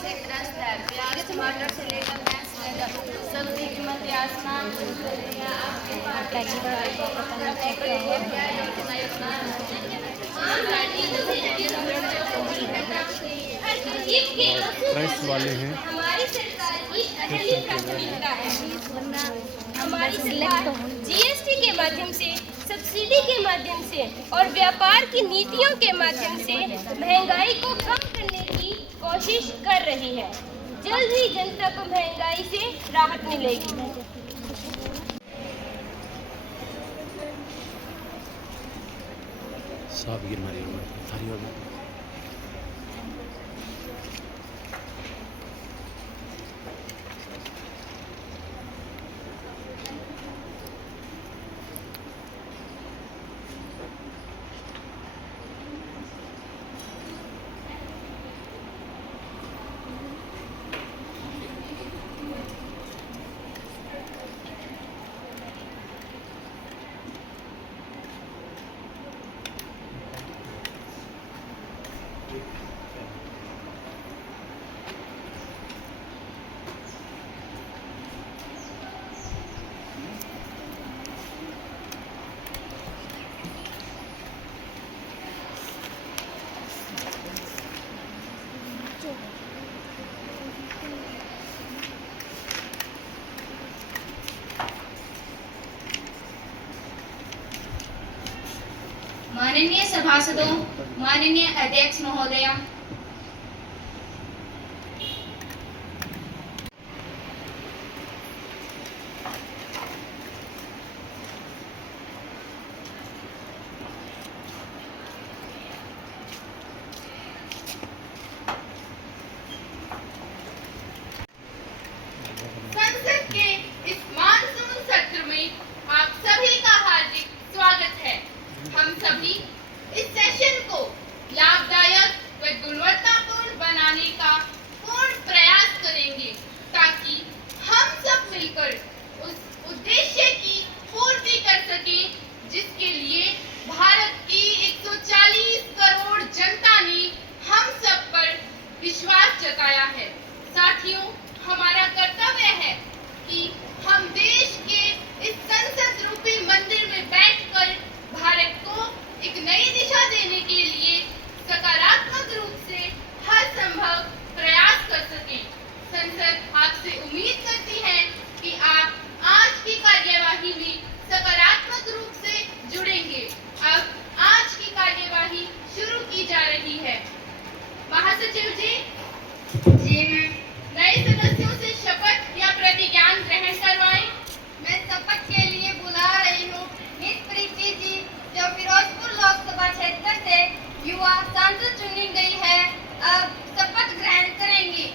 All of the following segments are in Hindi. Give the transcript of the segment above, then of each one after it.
से त्रस्त है, प्याज टमाटर से लेकर भैंस सब्जी कीमत आसमान प्राइस वाले हैं। हमारी सरकार की अहम प्राथमिकता है। हमारी सरकार जीएसटी के माध्यम से, सब्सिडी के माध्यम से और व्यापार की नीतियों के माध्यम से महंगाई को कम करने की कोशिश कर रही है। जल्द ही जनता को महंगाई से राहत मिलेगी। सब गिर मारी माननीय सभासदों, माननीय अध्यक्ष महोदय, संसद के इस मानसून सत्र में आप सभी का हार्दिक स्वागत है। हम सभी इस सेशन को लाभदायक व गुणवत्तापूर्ण बनाने का पूर्ण प्रयास करेंगे ताकि हम सब मिलकर उस उद्देश्य की पूर्ति कर सकें जिसके लिए भारत की 140 करोड़ जनता ने हम सब पर विश्वास जताया है। साथियों, हमारा कर्तव्य है कि हम देश के इस संसद रूपी मंदिर में बैठकर भारत को एक नई दिशा देने के लिए सकारात्मक रूप से हर संभव प्रयास कर सकें। संसद आपसे उम्मीद करती है कि आप आज की कार्यवाही में सकारात्मक रूप से जुड़ेंगे। अब आज की कार्यवाही शुरू की जा रही है। महासचिव जी, नए सदस्यों से शपथ या प्रतिज्ञान ग्रहण करवाएं। मैं शपथ के लिए बुला रही हूँ मिस प्रीति जी, जो फिरोजपुर लोकसभा क्षेत्र से युवा सांसद चुनी गई है। अब शपथ ग्रहण करेंगी।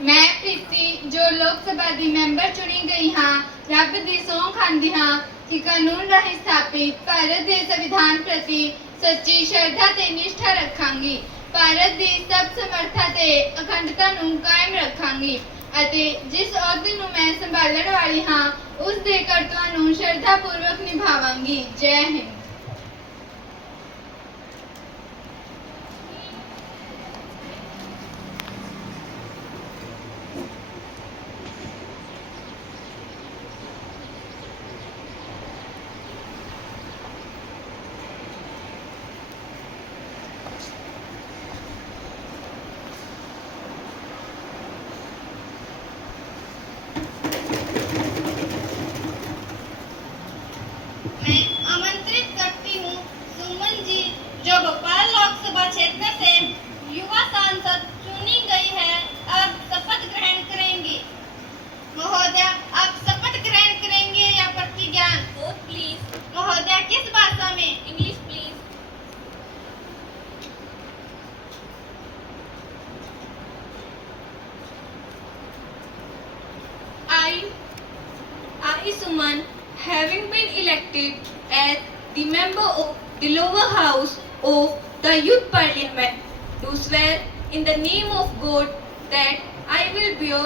मैं प्रीति जो लोकसभा दी मेंबर चुनी गई हाँ, रब दी सौं खांदी हाँ कि कानून राਹੀਂ स्थापित भारत ਦੇ संविधान प्रति सच्ची श्रद्धा ते निष्ठा रखांगी। भारत ਦੀ सब समर्था ਤੇ ਅਖੰਡਤਾ ਨੂੰ ਕਾਇਮ ਰੱਖਾਂਗੀ ਅਤੇ ਜਿਸ ਅਹੁਦੇ ਨੂੰ ਮੈਂ ਸੰਭਾਲਣ ਵਾਲੀ ਹਾਂ ਉਸ ਦੇ ਕਰਤੱਵਾਂ ਨੂੰ ਸ਼ਰਧਾਪੂਰਵਕ ਨਿਭਾਵਾਂਗੀ। ਜੈ ਹਿੰਦ। मैं आमंत्रित करती हूँ सुमन जी, जो भोपाल लोकसभा क्षेत्र से युवा सांसद चुनी गई है। अब शपथ ग्रहण करेंगी। महोदय, आप शपथ ग्रहण करेंगे या प्रतिज्ञान? Vote please. महोदय, किस भाषा में? English please. I, Suman, having been elected as the member of the lower house of the Youth Parliament, do swear in the name of God that I will bear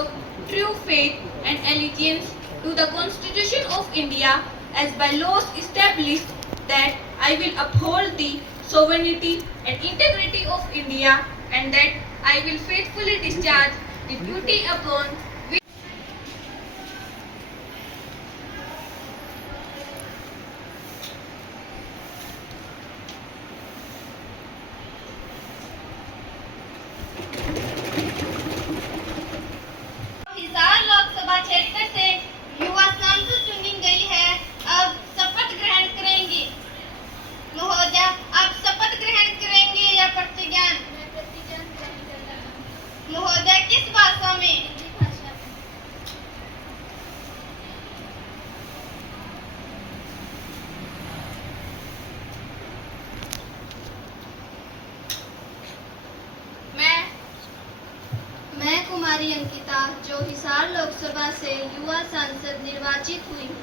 true faith and allegiance to the Constitution of India as by laws established, that I will uphold the sovereignty and integrity of India, and that I will faithfully discharge the duty upon which Hisar Lok Sabha क्षेत्र से युवा सांसद चुनी गई है, अब शपथ ग्रहण करेंगी। महोदया, आप शपथ ग्रहण करेंगे या प्रतिज्ञान? महोदया, किस भाषा में? मैं कुमारी अंकिता, जो हिसार लोकसभा से युवा सांसद निर्वाचित हुई हूँ,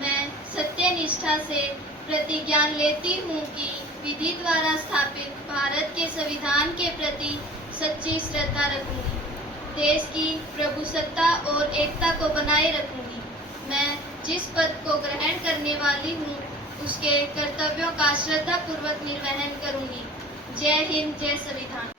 मैं सत्यनिष्ठा से प्रतिज्ञान लेती हूँ कि विधि द्वारा स्थापित भारत के संविधान के प्रति सच्ची श्रद्धा रखूंगी, देश की प्रभुसत्ता और एकता को बनाए रखूंगी। मैं जिस पद को ग्रहण करने वाली हूँ, उसके कर्तव्यों का श्रद्धापूर्वक निर्वहन करूंगी। जय हिंद, जय संविधान।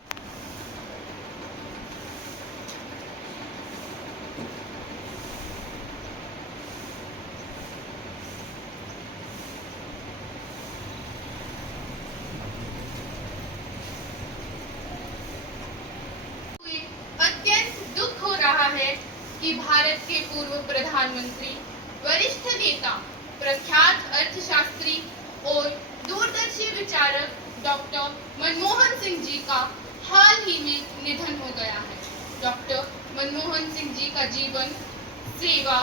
अत्यंत दुख हो रहा है कि भारत के पूर्व प्रधानमंत्री, वरिष्ठ नेता, प्रख्यात अर्थशास्त्री और दूरदर्शी विचारक डॉक्टर मनमोहन सिंह जी का हाल ही में निधन हो गया है। डॉक्टर मनमोहन सिंह जी का जीवन सेवा,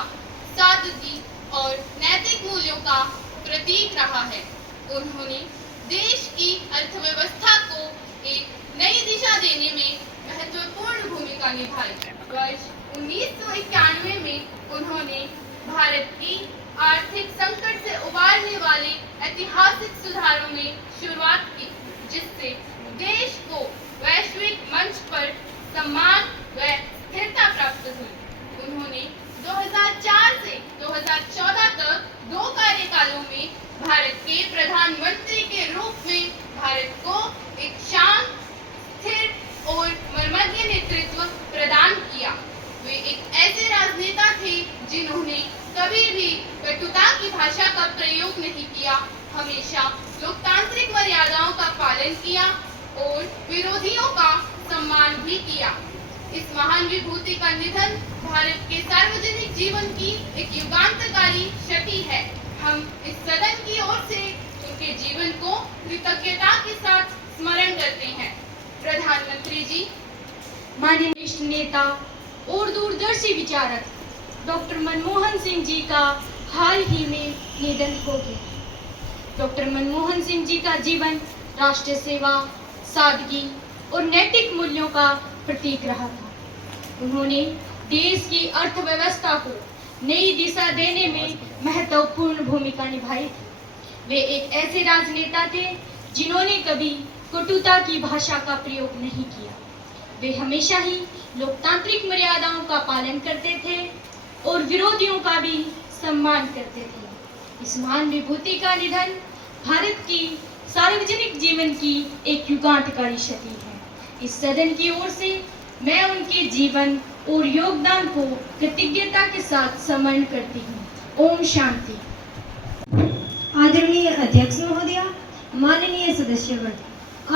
सादगी और नैतिक मूल्यों का प्रतीक रहा है। उन्होंने देश की अर्थव्यवस्था को एक नई दिशा देने में महत्वपूर्ण भूमिका निभाई। वर्ष 1991 में उन्होंने भारत की आर्थिक संकट से उबारने वाले ऐतिहासिक सुधारों में शुरुआत की, जिससे देश को वैश्विक मंच पर सम्मान व स्थिरता प्राप्त हुई। उन्होंने 2004 से 2014 तक 2 कार्यकालों में भारत के प्रधानमंत्री के रूप में भारत को एक शांत, स्थिर और मर्मज्ञ नेतृत्व प्रदान किया। वे एक ऐसे राजनेता थे जिन्होंने कभी भी कटुता की भाषा का प्रयोग नहीं किया, हमेशा लोकतांत्रिक मर्यादाओं का पालन किया और विरोधियों का सम्मान भी किया। इस महान विभूति का निधन भारत के सार्वजनिक जीवन की एक युगांतकारी क्षति है। हम इस सदन की ओर से उनके जीवन को कृतज्ञता के साथ स्मरण करते हैं। प्रधानमंत्री जी, माननीय वरिष्ठ नेता और दूरदर्शी विचारक डॉक्टर मनमोहन सिंह जी का हाल ही में निधन हो गया। डॉक्टर मनमोहन सिंह जी का जीवन राष्ट्र सेवा, सादगी और नैतिक मूल्यों का प्रतीक रहा था। उन्होंने देश की अर्थव्यवस्था को नई दिशा देने में महत्वपूर्ण भूमिका निभाई थी। वे एक ऐसे राजनेता थे जिन्होंने कभी कटुता की भाषा का प्रयोग नहीं किया। वे हमेशा ही लोकतांत्रिक मर्यादाओं का पालन करते थे और विरोधियों का भी सम्मान करते थे। इस महान विभूति का निधन भारत की सार्वजनिक जीवन की एक युगांतकारी क्षति है। इस सदन की ओर से मैं उनके जीवन और योगदान को कृतज्ञता के साथ स्मरण करती हूँ। ओम शांति। आदरणीय अध्यक्ष महोदया, माननीय सदस्यगण,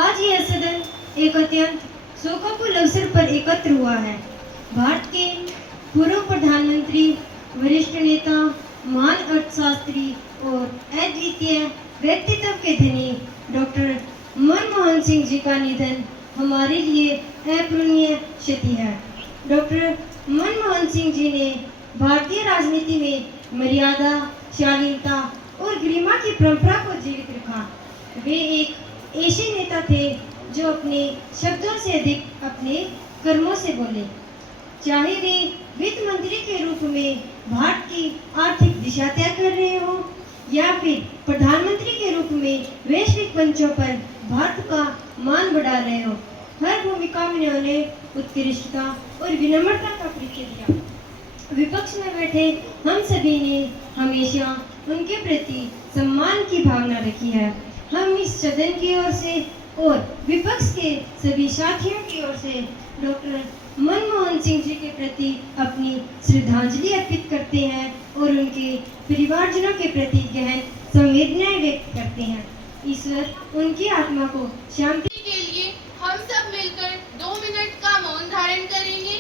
आज यह सदन एक अत्यंत शोकाकुल अवसर पर एकत्र हुआ है। भारत के पूर्व प्रधानमंत्री, वरिष्ठ नेता, महान अर्थशास्त्री और अद्वितीय व्यक्तित्व के धनी डॉक्टर मनमोहन सिंह जी का निधन हमारे लिए अपूरणीय क्षति है। डॉक्टर मनमोहन सिंह जी ने भारतीय राजनीति में मर्यादा, शालीनता और गरिमा की परंपरा को जीवित रखा। वे एक ऐसे नेता थे जो अपने शब्दों से अधिक अपने कर्मों से बोले। चाहे वे वित्त मंत्री के रूप में भारत की आर्थिक दिशा तय कर रहे हो या फिर प्रधानमंत्री के रूप में वैश्विक मंचों पर भारत का मान बढ़ा रहे हो, हर भूमिका में उन्होंने उत्कृष्टता और विनम्रता का परिचय दिया। विपक्ष में बैठे हम सभी ने हमेशा उनके प्रति सम्मान की भावना रखी है। हम इस सदन की ओर से और विपक्ष के सभी साथियों की ओर से डॉक्टर मनमोहन सिंह जी के प्रति अपनी श्रद्धांजलि अर्पित करते हैं और उनके परिवारजनों के प्रति गहन संवेदनाएं व्यक्त करते हैं। ईश्वर उनकी आत्मा को शांति के लिए हम सब मिलकर 2 मिनट का मौन धारण करेंगे।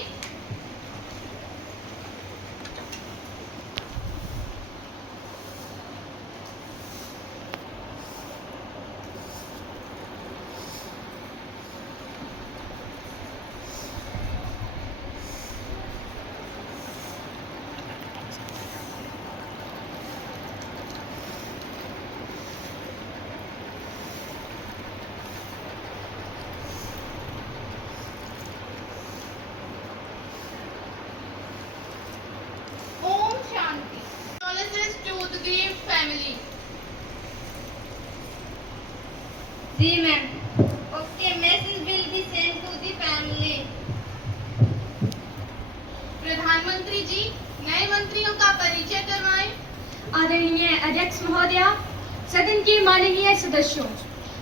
ओम शांति। Condolences to the grieved family. जी ma'am. Okay, message will be sent to the family. प्रधानमंत्री जी, नए मंत्रियों का परिचय करवाएं। आदरणीय अध्यक्ष महोदया, सदन के माननीय सदस्यों,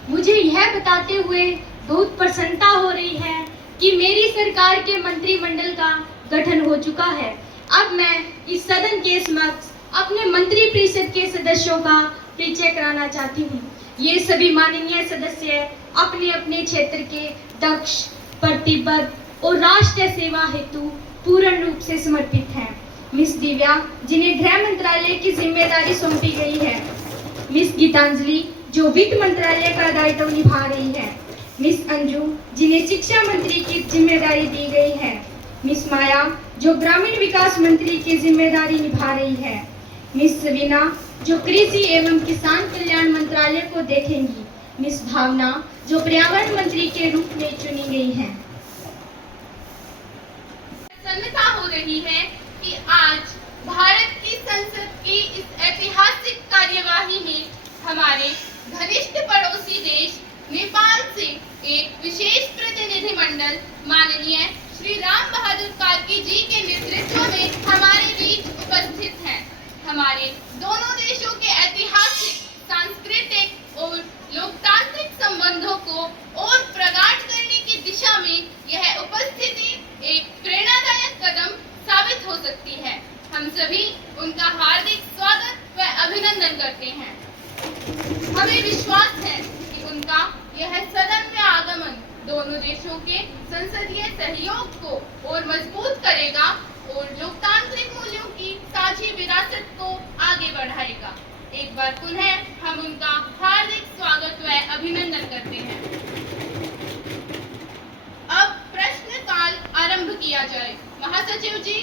मुझे यह बताते हुए बहुत प्रसन्नता हो रही है कि मेरी सरकार के मंत्रिमंडल का गठन हो चुका है। अब मैं इस सदन के समक्ष अपने मंत्री परिषद के सदस्यों का परिचय कराना चाहती हूँ। ये सभी माननीय सदस्य अपने अपने क्षेत्र के दक्ष, प्रतिबद्ध और राष्ट्र सेवा हेतु पूर्ण रूप से समर्पित हैं। मिस दिव्या, जिन्हें गृह मंत्रालय की जिम्मेदारी सौंपी गई है। मिस गीतांजलि, जो वित्त मंत्रालय का दायित्व निभा रही है। मिस अंजू, जिन्हें शिक्षा मंत्री की जिम्मेदारी दी गई है। मिस माया, जो ग्रामीण विकास मंत्री की जिम्मेदारी निभा रही है। मिस सवीना, जो कृषि एवं किसान कल्याण मंत्रालय को देखेंगी। मिस भावना, जो पर्यावरण मंत्री के रूप में चुनी गई हैं। प्रसन्नता हो रही है कि आज भारत की संसद की इस ऐतिहासिक कार्यवाही में हमारे घनिष्ठ पड़ोसी देश नेपाल से एक विशेष प्रतिनिधिमंडल माननीय श्री राम बहादुर कार्की जी के नेतृत्व में हमारे बीच उपस्थित हैं। हमारे दोनों देशों के ऐतिहासिक, सांस्कृतिक और लोकतांत्रिक संबंधों को और प्रगाढ़ करने की दिशा में यह उपस्थिति एक प्रेरणादायक कदम साबित हो सकती है। हम सभी उनका हार्दिक स्वागत व अभिनंदन करते हैं। हमें विश्वास है कि उनका यह सदन में आगमन दोनों देशों के संसदीय सहयोग को और मजबूत करेगा और लोकतांत्रिक मूल्यों की साझी विरासत को आगे बढ़ाएगा। एक बार पुनः हम उनका हार्दिक स्वागत व अभिनंदन करते हैं। अब प्रश्न काल आरंभ किया जाए। महासचिव जी,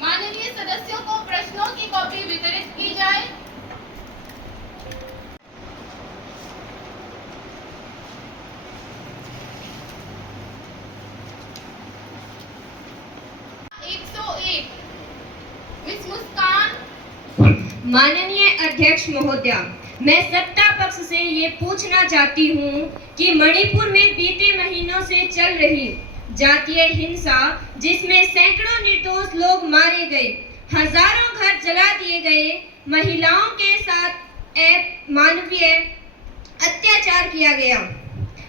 माननीय सदस्यों को प्रश्नों की कॉपी वितरित की जाए। मिस मुस्कान। माननीय अध्यक्ष महोदया, मैं सत्ता पक्ष से ये पूछना चाहती हूँ कि मणिपुर में बीते महीनों से चल रही जातीय हिंसा, जिसमें सैकड़ों निर्दोष लोग मारे गए, हजारों घर जला दिए गए, महिलाओं के साथ मानवीय अत्याचार किया गया।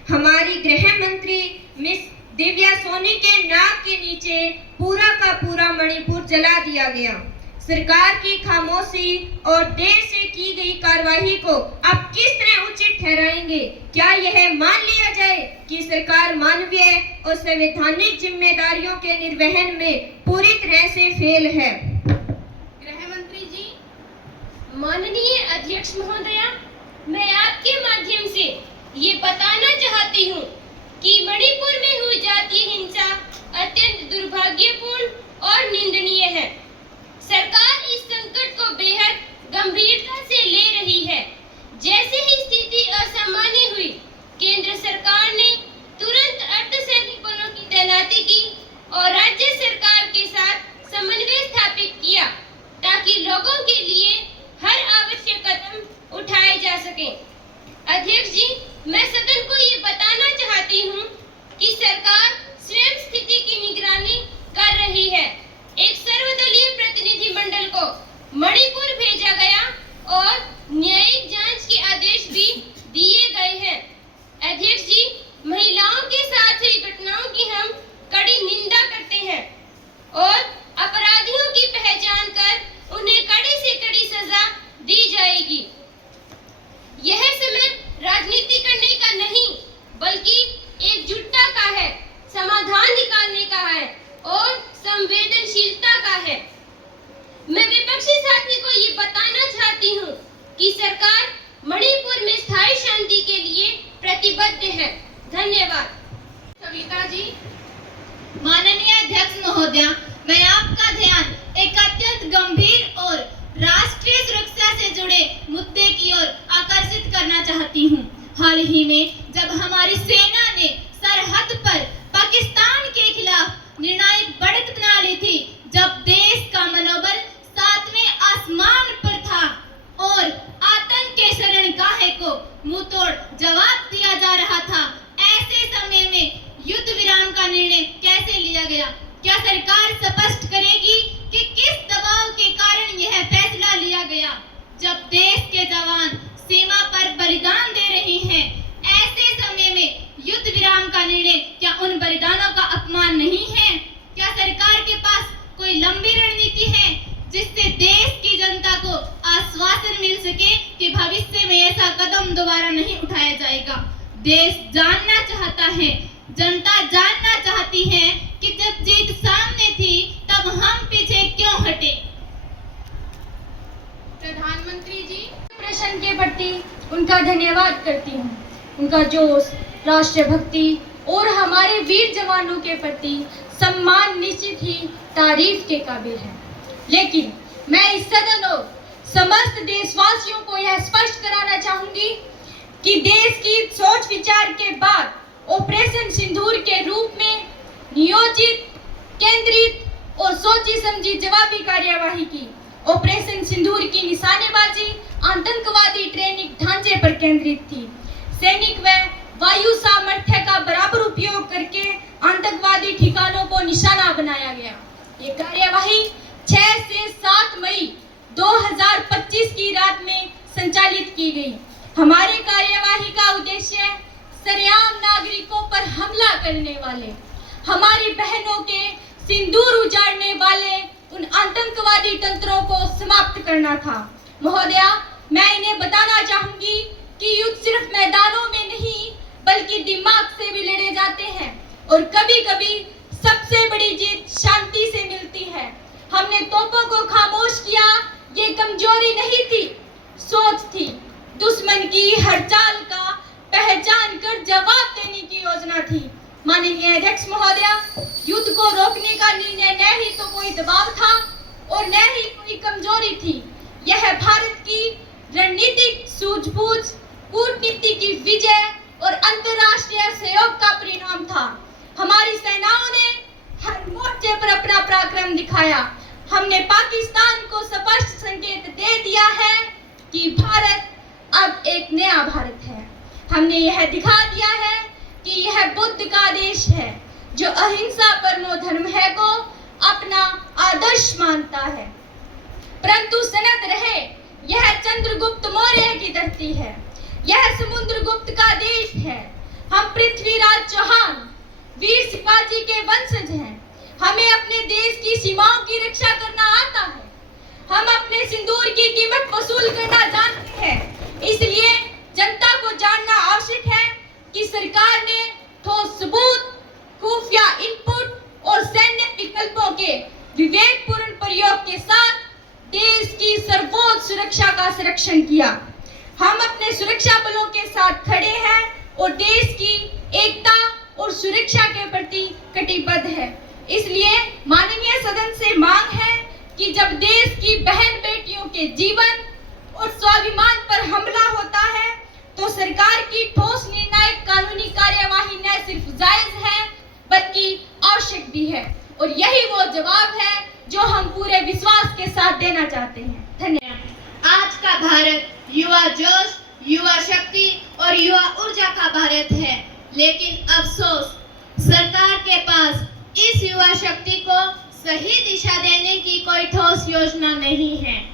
हमारी गृह मंत्री मिस दिव्या सोनी के नाक के नीचे पूरा का पूरा मणिपुर जला दिया गया। सरकार की खामोशी और देर से की गई कार्रवाई को अब किस तरह उचित ठहराएंगे? क्या यह मान लिया जाए कि सरकार मानवीय और संवैधानिक जिम्मेदारियों के निर्वहन में पूरी तरह से फेल है? गृह मंत्री जी। माननीय अध्यक्ष महोदया, मैं आपके माध्यम से ये बताना चाहती हूँ कि मणिपुर में हुई जातीय हिंसा अत्यंत दुर्भाग्यपूर्ण और निंदनीय है। सरकार इस संकट को बेहद गंभीरता से ले रही है। जैसे ही स्थिति असामान्य हुई, केंद्र सरकार ने तुरंत अर्धसैनिक बलों की तैनाती की और राज्य सरकार के साथ समन्वय स्थापित किया ताकि लोगों के लिए हर आवश्यक कदम उठाए जा सकें। अध्यक्ष जी, मैं सदन को ये बताना चाहती हूँ कि सरकार स्वयं स्थिति की निगरानी कर रही है। एक सर्वदलीय प्रतिनिधि कि सरकार मणिपुर में स्थायी शांति के लिए प्रतिबद्ध है। धन्यवाद। सविता जी। माननीय अध्यक्ष महोदय, मैं आपका ध्यान एक अत्यंत गंभीर और राष्ट्रीय सुरक्षा से जुड़े मुद्दे की ओर आकर्षित करना चाहती हूँ। हाल ही में जब हमारी सेना ने सरहद पर पाकिस्तान के खिलाफ निर्णायक बढ़त बना ली थी, जब देश का मनोबल 7वें आसमान पर था और आतंक के शरणगाहे को मुंहतोड़ जवाब दिया जा रहा था, ऐसे समय में युद्ध विराम का निर्णय कैसे लिया गया? क्या सरकार स्पष्ट करेगी कि किस दबाव के कारण यह फैसला लिया गया? जब देश के जवान सीमा पर बलिदान दे रहे हैं, ऐसे समय में युद्ध विराम का निर्णय क्या उन बलिदानों का अपमान नहीं है? क्या सरकार के पास कोई लंबी रणनीति है जिससे देश की जनता को आश्वासन मिल सके कि भविष्य में ऐसा कदम दोबारा नहीं उठाया जाएगा? देश जानना चाहता है, जनता जानना चाहती है कि जब जीत सामने थी तब हम पीछे क्यों हटे? प्रधानमंत्री जी। प्रश्न के प्रति उनका धन्यवाद करती हूँ। उनका जोश, राष्ट्रभक्ति और हमारे वीर जवानों के प्रति सम्मान निश्चित ही तारीफ के काबिल है। लेकिन मैं इस सदन और समस्त देशवासियों को यह स्पष्ट कराना चाहूंगी कि देश की सोच विचार के बाद ऑपरेशन सिंदूर के रूप में नियोजित, केंद्रित और सोची समझी जवाबी कार्यवाही की। ऑपरेशन सिंदूर की निशानेबाजी आतंकवादी ट्रेनिंग ढांचे पर केंद्रित थी। सैनिक व वायु सामर्थ्य का बराबर उपयोग करके आतंकवादी ठिकानों को निशाना बनाया गया। ये कार्यवाही 6 से 7 मई 2025 की रात में संचालित की गई। हमारे कार्यवाही का उद्देश्य सरेआम नागरिकों पर हमला करने वाले, हमारी बहनों के सिंदूर उजाड़ने वाले उन आतंकवादी तंत्रों को समाप्त करना था। महोदया, मैं इन्हें बताना चाहूंगी कि युद्ध सिर्फ मैदानों में नहीं बल्कि दिमाग से भी लड़े जाते हैं और कभी-कभी सबसे बड़ी जीत शांति से मिलती है। हमने तोपों को खामोश किया, ये कमजोरी नहीं थी, सोच थी। दुश्मन की हर चाल का पहचान कर जवाब देने की योजना थी। माननीय अध्यक्ष महोदया, युद्ध को रोकने का निर्णय न ही तो कोई दबाव था और न ही कोई कमजोरी थी। यह भारत की रणनीतिक सूझबूझ, कूटनीति की विजय और अंतर्राष्ट्रीय सहयोग का परिणाम था। हमारी सेनाओं ने हर मोर्चे पर अपना पराक्रम दिखाया। हमने पाकिस्तान को स्पष्ट संकेत दे दिया है कि भारत अब एक नया भारत है। हमने यह दिखा दिया है कि यह बुद्ध का देश है जो अहिंसा परमो धर्म है को अपना आदर्श मानता है। परंतु सनद रहे, यह चंद्रगुप्त मौर्य की धरती है, यह समुद्रगुप्त का देश है। हम पृथ्वीराज चौहान, वीर शिवाजी के वंशज हैं। हमें अपने देश की सीमाओं की रक्षा करना आता है। हम अपने सिंदूर की कीमत वसूल करना जानते हैं। इसलिए जनता को जानना आवश्यक है कि सरकार ने ठोस सबूत, खुफिया इनपुट और सैन्य विकल्पों के विवेकपूर्ण प्रयोग के साथ देश की सर्वोच्च सुरक्षा का संरक्षण किया। हम अपने सुरक्षा बलों के साथ खड़े हैं और देश की एकता और सुरक्षा के प्रति कटिबद्ध है। इसलिए माननीय सदन से मांग है कि जब देश की बहन बेटियों के जीवन और स्वाभिमान पर हमला होता है तो सरकार की ठोस निर्णायक कानूनी कार्यवाही न सिर्फ जायज है बल्कि आवश्यक भी है और यही वो जवाब है जो हम पूरे विश्वास के साथ देना चाहते हैं। धन्यवाद। आज का भारत युवा जोश, युवा शक्ति और युवा ऊर्जा का भारत है, लेकिन अफसोस सरकार के पास इस युवा शक्ति को सही दिशा देने की कोई ठोस योजना नहीं है।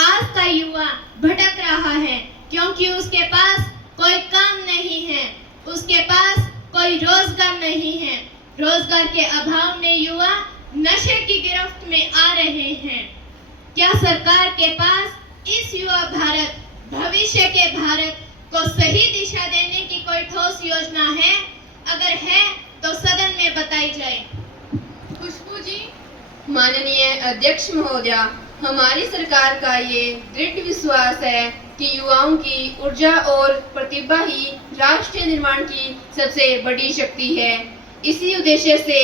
आज का युवा भटक रहा है क्योंकि उसके पास कोई काम नहीं है, उसके पास कोई रोजगार नहीं है। रोजगार के अभाव में युवा नशे की गिरफ्त में आ रहे हैं। क्या सरकार के पास इस युवा भारत, भविष्य के भारत को सही दिशा देने की कोई ठोस योजना है? अगर है तो सदन में बताई जाए। खुशबू जी। माननीय अध्यक्ष महोदया, हमारी सरकार का ये दृढ़ विश्वास है कि युवाओं की ऊर्जा और प्रतिभा ही राष्ट्र निर्माण की सबसे बड़ी शक्ति है। इसी उद्देश्य से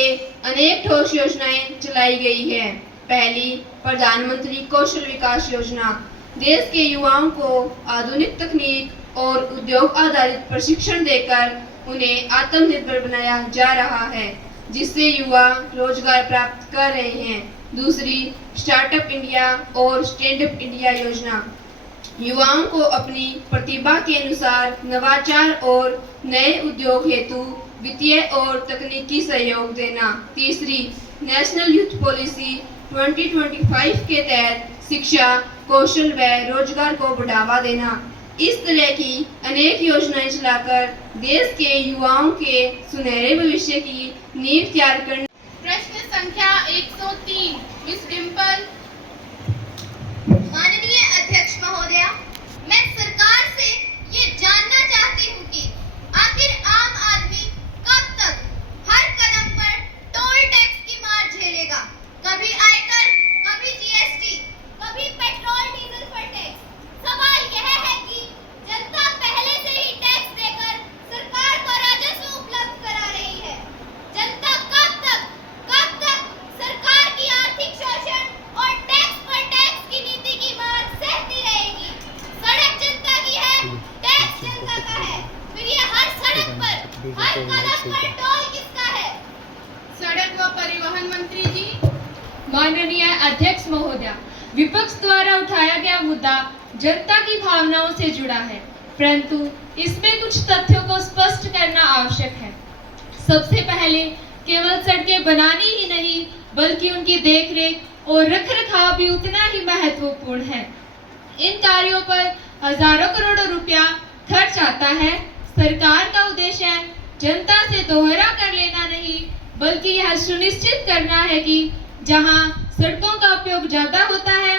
अनेक ठोस योजनाएं चलाई गई है। पहली, प्रधानमंत्री कौशल विकास योजना देश के युवाओं को आधुनिक तकनीक और उद्योग आधारित प्रशिक्षण देकर उन्हें आत्मनिर्भर बनाया जा रहा है, जिससे युवा रोजगार प्राप्त कर रहे हैं। दूसरी, स्टार्टअप इंडिया और स्टैंड अप इंडिया योजना युवाओं को अपनी प्रतिभा के अनुसार नवाचार और नए उद्योग हेतु वित्तीय और तकनीकी सहयोग देना। तीसरी, नेशनल यूथ पॉलिसी 2025 के तहत शिक्षा, कौशल व रोजगार को बढ़ावा देना। इस तरह की अनेक योजनाएं चलाकर देश के युवाओं के सुनहरे भविष्य की नींव तैयार करने। प्रश्न संख्या 103 मिस डिम्पल। माननीय अध्यक्ष महोदया, मैं सरकार से ये जानना चाहती हूँ कि आखिर आम आदमी कब तक हर कदम पर टोल टैक्स की मार झेलेगा? कभी आयकर, कभी जीएसटी, कभी पेट्रोल डीजल पर टैक्स। सवाल यह है कि जनता पहले से ही टैक्स देकर सरकार को राजस्व उपलब्ध करा रही है। जनता कब तक सरकार की आर्थिक शोषण और टैक्स पर टैक्स की नीति की मार सहती रहेगी? सड़क जनता की है, टैक्स जनता का है, फिर ये हर सड़क पर हर कदम पर टोल किसका है? सड़क व परिवहन मंत्री जी। माननीय अध्यक्ष महोदय, विपक्ष द्वारा उठाया गया मुद्दा जनता की भावनाओं से जुड़ा है, परंतु इसमें कुछ तथ्यों को स्पष्ट करना आवश्यक है। सबसे पहले, केवल सड़कें बनानी ही नहीं बल्कि उनकी देखरेख और रखरखाव भी उतना ही महत्वपूर्ण है। इन कार्यों पर हजारों करोड़ों रुपया खर्च आता है। सरकार का उद्देश्य जनता से दोहरा कर लेना नहीं बल्कि यह सुनिश्चित करना है कि जहां सड़कों का उपयोग ज्यादा होता है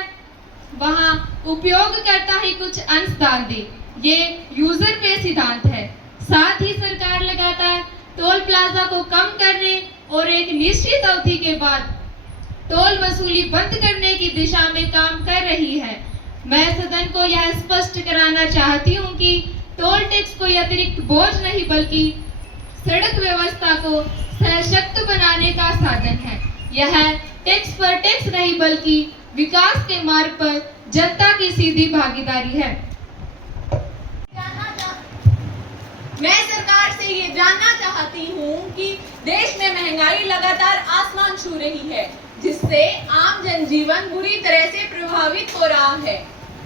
वहां उपयोगकर्ता ही कुछ अंश दान दे। ये यूजर पे सिद्धांत है। साथ ही सरकार लगातार टोल प्लाजा को कम करने और एक निश्चित अवधि के बाद टोल वसूली बंद करने की दिशा में काम कर रही है। मैं सदन को यह स्पष्ट कराना चाहती हूं कि टोल टैक्स कोई अतिरिक्त बोझ नहीं बल्कि सड़क व्यवस्था को सशक्त बनाने का साधन है। यह टैक्स पर टैक्स नहीं बल्कि विकास के मार्ग पर जनता की सीधी भागीदारी है। मैं सरकार से ये जानना चाहती हूँ कि देश में महंगाई लगातार आसमान छू रही है, जिससे आम जनजीवन बुरी तरह से प्रभावित हो रहा है।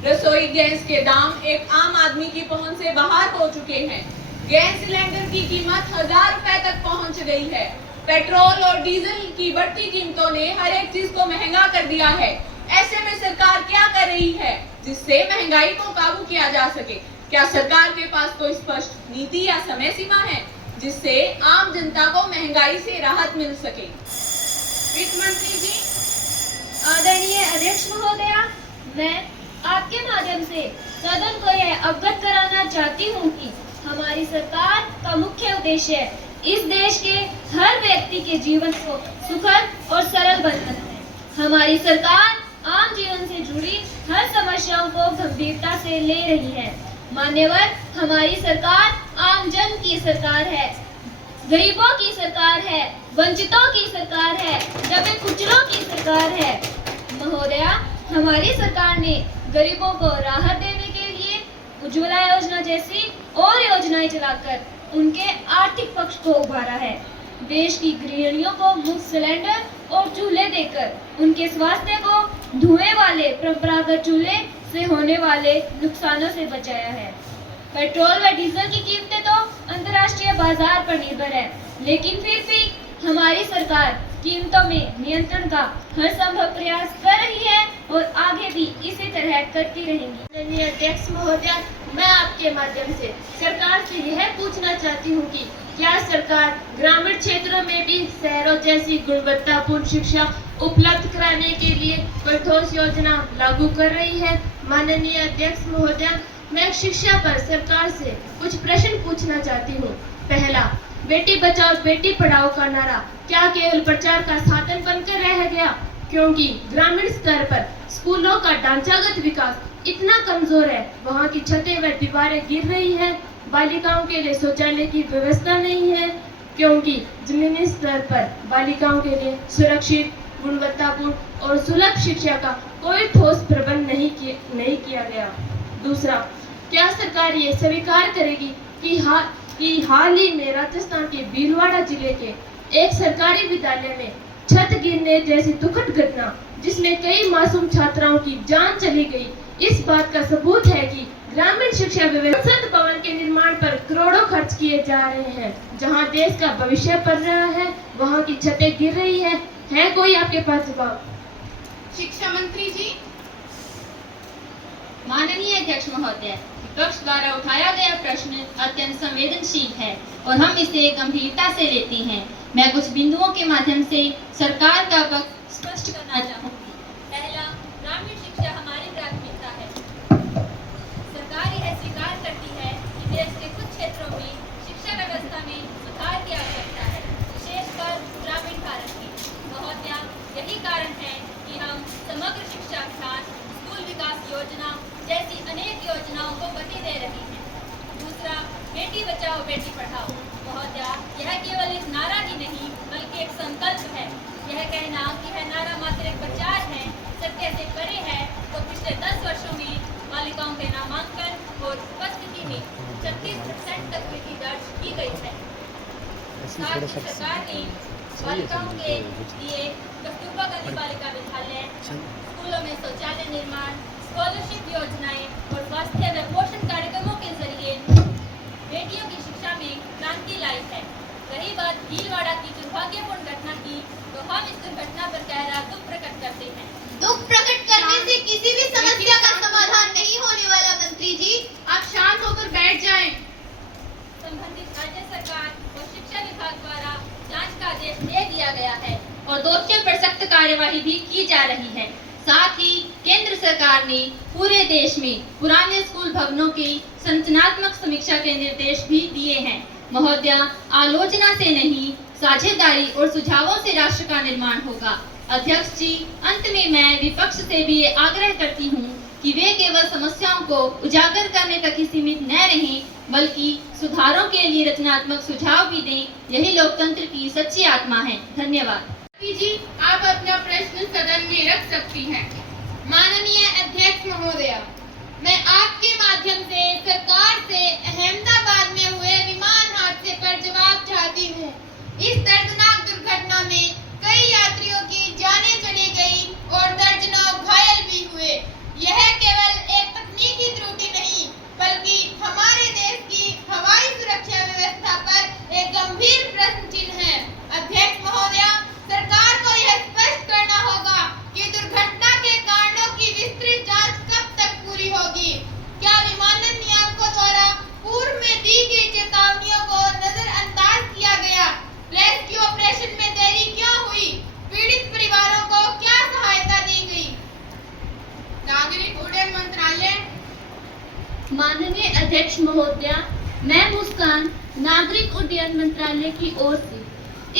रसोई गैस के दाम एक आम आदमी की पहुंच से बाहर हो चुके हैं। गैस सिलेंडर की कीमत 1000 रुपए तक पहुंच गई है। पेट्रोल और डीजल की बढ़ती कीमतों ने हर एक चीज को महंगा कर दिया है। ऐसे में सरकार क्या कर रही है जिससे महंगाई को काबू किया जा सके? क्या सरकार के पास कोई स्पष्ट नीति या समय सीमा है जिससे आम जनता को महंगाई से राहत मिल सके? वित्त मंत्री जी। आदरणीय अध्यक्ष महोदया, मैं आपके माध्यम से सदन को यह अवगत कराना चाहती हूँ कि हमारी सरकार का मुख्य उद्देश्य इस देश के हर व्यक्ति के जीवन को सुखद और सरल बनाना है। हमारी सरकार आम जीवन से जुड़ी हर समस्याओं को गंभीरता से ले रही है। मान्यवर, हमारी सरकार आम जन की सरकार है, गरीबों की सरकार है, वंचितों की सरकार है, दबे कुचलों की सरकार है। महोदया, हमारी सरकार ने गरीबों को राहत देने के लिए उज्ज्वला योजना जैसी और योजनाएं चलाकर उनके आर्थिक पक्ष को उभारा है। देश की गृहिणियों को मुफ्त सिलेंडर और चूल्हे देकर उनके स्वास्थ्य को धुएं वाले परंपरागत चूल्हे से होने वाले नुकसानों से बचाया है। पेट्रोल व डीजल की कीमतें तो अंतर्राष्ट्रीय बाजार पर निर्भर है, लेकिन फिर भी हमारी सरकार कीमतों में नियंत्रण का हर संभव प्रयास कर रही है और आगे भी इसी तरह करती रहेंगी। माननीय अध्यक्ष महोदय, मैं आपके माध्यम से सरकार से यह पूछना चाहती हूँ कि क्या सरकार ग्रामीण क्षेत्रों में भी शहरों जैसी गुणवत्तापूर्ण शिक्षा उपलब्ध कराने के लिए कोई ठोस योजना लागू कर रही है? माननीय अध्यक्ष महोदय, मैं शिक्षा पर सरकार से कुछ प्रश्न पूछना चाहती हूँ। पहला, बेटी बचाओ बेटी पढ़ाओ का नारा क्या केवल प्रचार का साधन बनकर रह गया? क्योंकि ग्रामीण स्तर पर स्कूलों का ढांचागत विकास इतना कमजोर है, वहाँ की छतें व दीवारें गिर रही है। बालिकाओं के लिए शौचालय की व्यवस्था नहीं है, क्योंकि जमीनी स्तर पर बालिकाओं के लिए सुरक्षित, गुणवत्तापूर्ण और सुलभ शिक्षा का कोई ठोस प्रबंध नहीं किया गया। दूसरा, क्या सरकार ये स्वीकार करेगी कि हाल ही में राजस्थान के भीलवाड़ा जिले के एक सरकारी विद्यालय में छत गिरने जैसी दुखद घटना, जिसमें कई मासूम छात्राओं की जान चली गई, इस बात का सबूत है कि ग्रामीण शिक्षा व्यवस्था संसद भवन के निर्माण पर करोड़ों खर्च किए जा रहे हैं। जहां देश का भविष्य पड़ रहा है, वहां की छतें गिर रही है कोई आपके पास जवाब? शिक्षा मंत्री जी। माननीय अध्यक्ष महोदय, विपक्ष द्वारा उठाया गया प्रश्न अत्यंत संवेदनशील है और हम इसे गंभीरता से लेते हैं। मैं कुछ बिंदुओं के माध्यम से सरकार का पक्ष स्पष्ट करना चाहूंगी। पहला, ग्रामीण शिक्षा हमारी प्राथमिकता है। सरकार यह स्वीकार करती है कि देश के कुछ क्षेत्रों में शिक्षा व्यवस्था में सुधार की आवश्यकता है, विशेषकर ग्रामीण भारत में। महोदया, यही कारण है कि हम समग्र शिक्षा अभियान, स्कूल विकास योजना जैसी अनेक योजनाओं को गति दे रही हैं। दूसरा, बेटी बचाओ बेटी पढ़ाओ। महोदया, यह केवल एक नारा ही नहीं बल्कि एक संकल्प है। यह कहना कि यह नारा मात्र एक प्रचार है, सत्य से परे है, तो पिछले 10 वर्षों में बालिकाओं के नामांकन और उपस्थिति में 36% तक वृद्धि दर्ज की गई है। साथ ही सरकार ने बालिकाओं के लिए कस्तूरबा गांधी बालिका विद्यालय, स्कूलों में शौचालय निर्माण, स्कॉलरशिप योजनाएं और स्वास्थ्य व पोषण कार्यक्रमों के जरिए बेटियों की शिक्षा में क्रांति लाई है। रही बात भीलवाड़ा की दुर्भाग्यपूर्ण घटना की, तो हम इस दुर्घटना पर गहरा दुख प्रकट करते हैं। दुख प्रकट करने से किसी भी समस्या का समाधान नहीं होने वाला। मंत्री जी, आप शांत होकर बैठ जाएं। संबंधित राज्य सरकार और शिक्षा विभाग द्वारा जांच का आदेश दे दिया गया है और दोषियों पर सख्त कार्यवाही भी की जा रही है। साथ ही केंद्र सरकार ने पूरे देश में पुराने स्कूल भवनों की संरचनात्मक समीक्षा के निर्देश भी दिए हैं। महोदया, आलोचना से नहीं, साझेदारी और सुझावों से राष्ट्र का निर्माण होगा। अध्यक्ष जी, अंत में मैं विपक्ष से भी ये आग्रह करती हूँ कि वे केवल समस्याओं को उजागर करने तक ही सीमित न रहें, बल्कि सुधारों के लिए रचनात्मक सुझाव भी दें। यही लोकतंत्र की सच्ची आत्मा है। धन्यवाद। जी, आप अपना प्रश्न सदन में रख सकती हैं। माननीय अध्यक्ष महोदय, मैं आपके माध्यम से सरकार से अहमदाबाद में हुए विमान हादसे पर जवाब चाहती हूँ। इस दर्दनाक दुर्घटना में कई यात्रियों की जानें चली गई और दर्जनों घायल भी हुए। यह केवल एक तकनीकी त्रुटि नहीं, बल्कि हमारे देश की हवाई सुरक्षा व्यवस्था पर एक गंभीर प्रश्न चिन्ह है। अध्यक्ष महोदय, सरकार को यह स्पष्ट करना होगा कि दुर्घटना के कारणों की विस्तृत जांच कब तक पूरी होगी। क्या विमानन नियामकों द्वारा पूर्व में दी गई चेतावनियों को नजरअंदाज किया गया? रेस्क्यू ऑपरेशन में देरी क्यों हुई? पीड़ित परिवारों को क्या सहायता दी गई? नागरिक उड्डयन मंत्रालय। माननीय अध्यक्ष महोदया, मैं मुस्कान नागरिक उड्डयन मंत्रालय की ओर से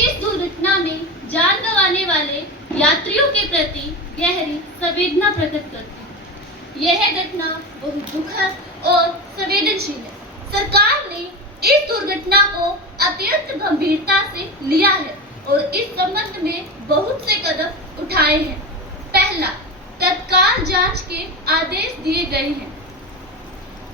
इस दुर्घटना में जान गंवाने वाले यात्रियों के प्रति गहरी संवेदना प्रकट करती हूँ। यह घटना बहुत दुखद और संवेदनशील है। सरकार ने इस दुर्घटना को अत्यंत गंभीरता से लिया है और इस संबंध में बहुत से कदम उठाए हैं। पहला, तत्काल जांच के आदेश दिए गए हैं।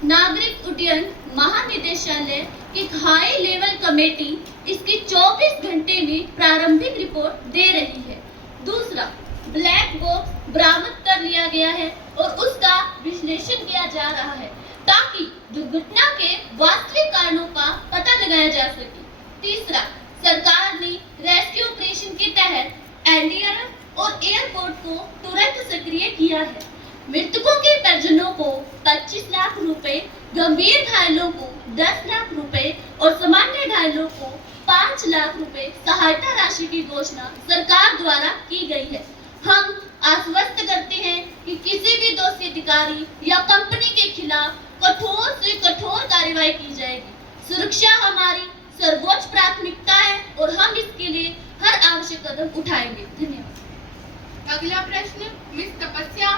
नागरिक उड्डयन महानिदेशालय एक हाई लेवल कमेटी इसकी 24 घंटे में प्रारंभिक रिपोर्ट दे रही है। दूसरा, ब्लैक बॉक्स बरामद कर लिया गया है और उसका विश्लेषण किया जा रहा है ताकि दुर्घटना के वास्तविक कारणों का पता लगाया जा सके। तीसरा, सरकार ने रेस्क्यू ऑपरेशन के तहत एनडीआरएफ और एयरपोर्ट को तुरंत सक्रिय किया है। मृतकों के परिजनों को 25 लाख रुपए, गंभीर घायलों को 10 लाख रुपए और सामान्य घायलों को 5 लाख रुपए सहायता राशि की घोषणा सरकार द्वारा की गई है। हम आश्वस्त करते हैं कि किसी भी दोषी अधिकारी या कंपनी के खिलाफ कठोर से कठोर कार्रवाई की जाएगी। सुरक्षा हमारी सर्वोच्च प्राथमिकता है और हम इसके लिए हर आवश्यक कदम उठाएंगे। धन्यवाद। अगला प्रश्न मिस तपस्या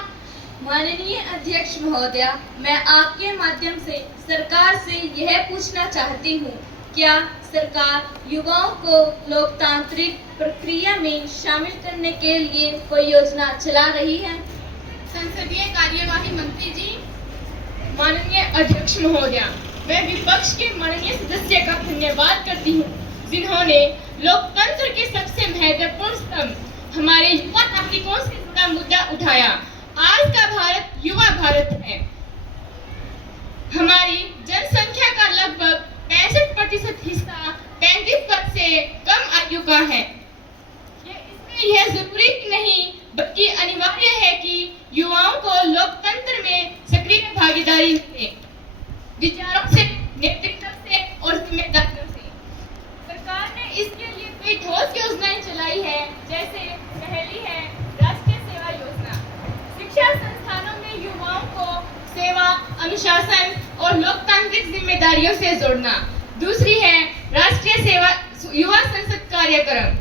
माननीय अध्यक्ष महोदया, मैं आपके माध्यम से सरकार से यह पूछना चाहती हूँ, क्या सरकार युवाओं को लोकतांत्रिक प्रक्रिया में शामिल करने के लिए कोई योजना चला रही है? संसदीय कार्यवाही मंत्री जी। माननीय अध्यक्ष महोदया, मैं विपक्ष के माननीय सदस्य का धन्यवाद करती हूँ, जिन्होंने लोकतंत्र के सबसे महत्वपूर्ण स्तंभ हमारे युवा नागरिकों से जुड़ा मुद्दा उठाया। आज का भारत युवा भारत है। हमारी जनसंख्या का लगभग 65% हिस्सा 35 वर्ष से कम आयु का है। इसमें यह जरूरी नहीं बल्कि अनिवार्य है कि युवाओं को लोकतंत्र में सक्रिय भागीदारी मिले, विचारों से, नेतृत्व से और जिम्मेदारियों से। सरकार ने इसके लिए कई ठोस योजनाएं चलाई है, जैसे पहली है राष्ट्रीय सेवा योजना, शिक्षा संस्थानों में युवाओं को सेवा, अनुशासन और लोकतांत्रिक जिम्मेदारियों से जोड़ना। दूसरी है राष्ट्रीय सेवा युवा संसद कार्यक्रम,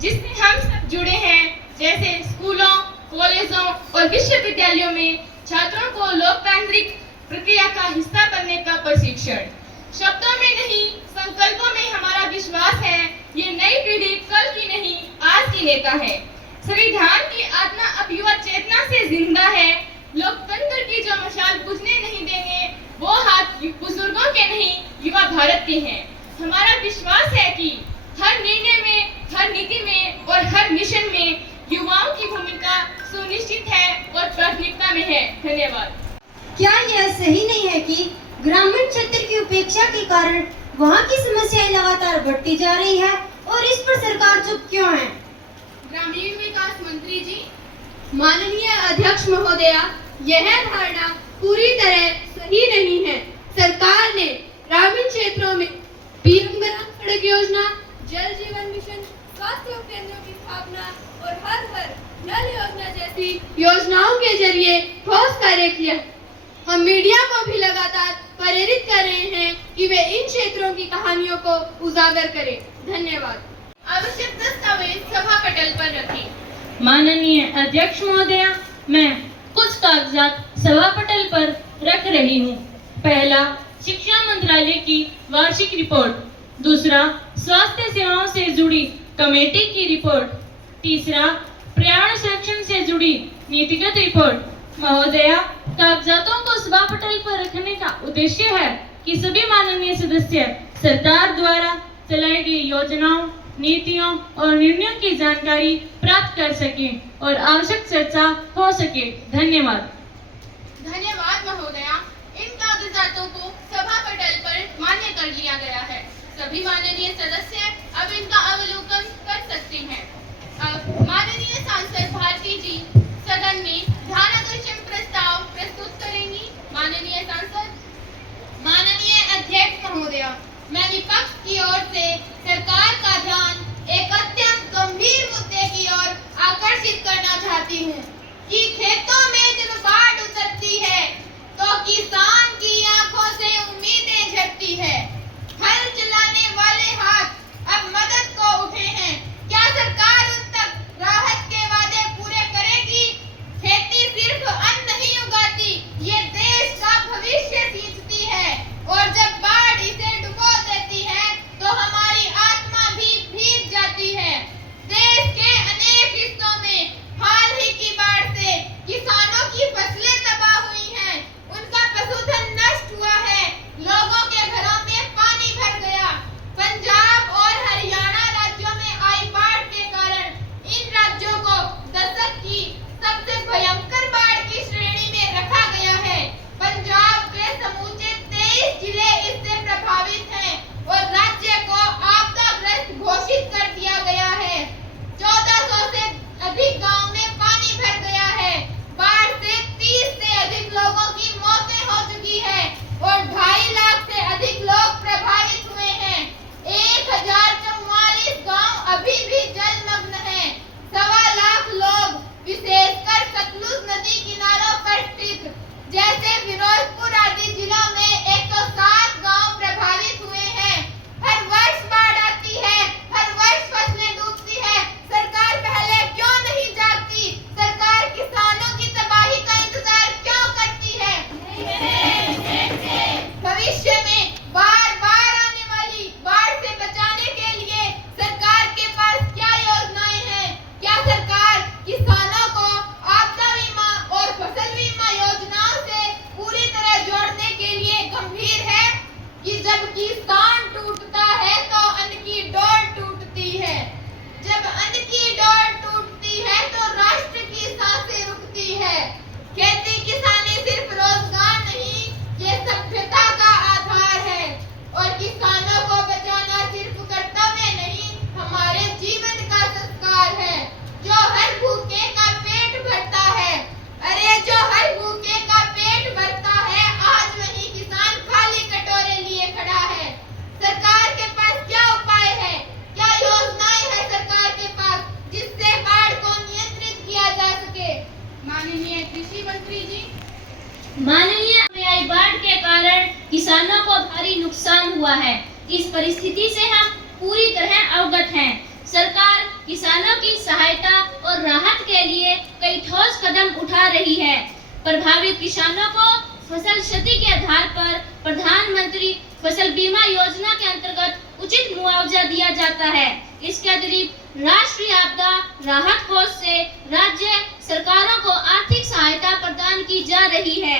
जिसमें हम सब जुड़े हैं, जैसे स्कूलों, कॉलेजों और विश्वविद्यालयों में छात्रों को लोकतांत्रिक प्रक्रिया का हिस्सा बनने का प्रशिक्षण। शब्दों में नहीं, संकल्पों में हमारा विश्वास है। ये नई पीढ़ी कल की नहीं, आज की नेता है। संविधान की आत्मा अब युवा चेतना से जिंदा है। लोकतंत्र की जो मशाल बुझने नहीं देंगे, वो हाथ बुजुर्गों के नहीं, युवा भारत के हैं। हमारा विश्वास है कि हर निर्णय में, हर नीति में और हर मिशन में युवाओं की भूमिका सुनिश्चित है और प्राथमिकता में है। धन्यवाद। क्या यह सही नहीं है कि ग्रामीण क्षेत्र की उपेक्षा के कारण वहाँ की समस्याएं लगातार बढ़ती जा रही है और इस पर सरकार चुप क्यों है? ग्रामीण विकास मंत्री जी। माननीय अध्यक्ष महोदया, यह धारणा पूरी तरह सही नहीं है। सरकार ने ग्रामीण क्षेत्रों में पीएम ग्राम सड़क योजना, जल जीवन मिशन, स्वास्थ्य केंद्रों की स्थापना और हर घर नल योजना जैसी योजनाओं के जरिए ठोस कार्य किया। हम मीडिया को भी लगातार प्रेरित कर रहे हैं कि वे इन क्षेत्रों की कहानियों को उजागर करें। धन्यवाद। आवश्यक दस्तावेज सभा पटल पर रखें। माननीय अध्यक्ष महोदया, मैं कुछ कागजात सभा पटल पर रख रही हूँ। पहला, शिक्षा मंत्रालय की वार्षिक रिपोर्ट। दूसरा, स्वास्थ्य सेवाओं से जुड़ी कमेटी की रिपोर्ट। तीसरा, पर्यावरण संरक्षण से जुड़ी नीतिगत रिपोर्ट। महोदया, कागजातों को सभा पटल पर रखने का उद्देश्य है कि सभी माननीय सदस्य सरकार द्वारा चलाई गई योजनाओं, नीतियों और निर्णयों की जानकारी प्राप्त कर सकें और आवश्यक चर्चा हो सके। धन्यवाद। धन्यवाद महोदया। इन कागजातों को सभा पटल पर मान्य कर लिया गया है। सभी माननीय सदस्य अब इनका अवलोकन कर सकते हैं। अब माननीय सांसद भारती जी सदन में ध्यानाकर्षण प्रस्ताव प्रस्तुत करेंगी। माननीय सांसद। माननीय अध्यक्ष महोदया, मैं विपक्ष की ओर से सरकार का ध्यान एक अत्यंत गंभीर मुद्दे की ओर आकर्षित करना चाहती हूँ कि खेतों में जब बाढ़ उतरती है तो किसान की आंखों से उम्मीदें झरती है। हल चलाने वाले हाथ अब मदद को उठे हैं। क्या सरकार उन तक राहत के वादे पूरे करेगी? खेती खेती किसानी सिर्फ रोजगार नहीं, ये सभ्यता का आधार है और किसानों को बचाना सिर्फ कर्तव्य नहीं, हमारे जीवन का संस्कार है। जो हर भूखे का पेट भरता है, अरे जो हर भूखे का पेट भरता है, आज वही किसान खाली कटोरे लिए खड़ा है। सरकार के पास क्या उपाय है, क्या योजनाएं है सरकार के पास जिससे बाढ़ को नियंत्रित किया जा सके? माननीय कृषि मंत्री जी। माननीय आई बाढ़ के कारण किसानों को भारी नुकसान हुआ है। इस परिस्थिति से हम पूरी तरह अवगत हैं। सरकार किसानों की सहायता और राहत के लिए कई ठोस कदम उठा रही है। प्रभावित किसानों को फसल क्षति के आधार पर प्रधानमंत्री फसल बीमा योजना के अंतर्गत उचित मुआवजा दिया जाता है। इसके अतिरिक्त राष्ट्रीय आपदा राहत कोष से राज्य सरकारों को आर्थिक सहायता प्रदान की जा रही है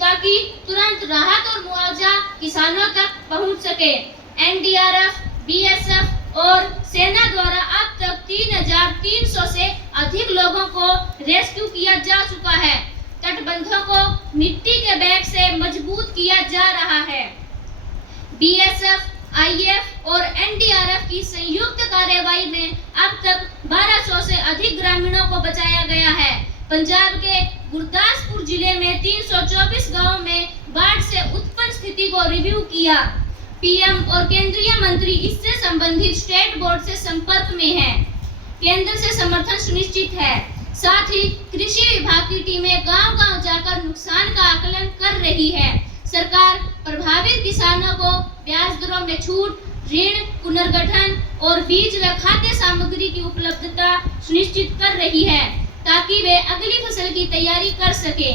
ताकि तुरंत राहत और मुआवजा किसानों तक पहुंच सके। एनडीआरएफ, बीएसएफ और सेना द्वारा अब तक 3,300 से अधिक लोगों को रेस्क्यू किया जा चुका है। तटबंधों को मिट्टी के बैग से मजबूत किया जा रहा है। बीएसएफ, आईएफ और एनडीआरएफ की संयुक्त कार्यवाही में अब तक 1200 से अधिक ग्रामीणों को बचाया गया है। पंजाब के गुरदासपुर जिले में 324 गांवों में बाढ़ से उत्पन्न स्थिति को रिव्यू किया। पीएम और केंद्रीय मंत्री इससे संबंधित स्टेट बोर्ड से संपर्क में हैं। केंद्र से समर्थन सुनिश्चित है। साथ ही कृषि विभाग की टीमें गांव-गांव जाकर नुकसान का आकलन कर रही है। सरकार प्रभावित किसानों को ब्याज दरों में छूट, ऋण पुनर्गठन और बीज व खाद्य सामग्री की उपलब्धता सुनिश्चित कर रही है ताकि वे अगली फसल की तैयारी कर सके।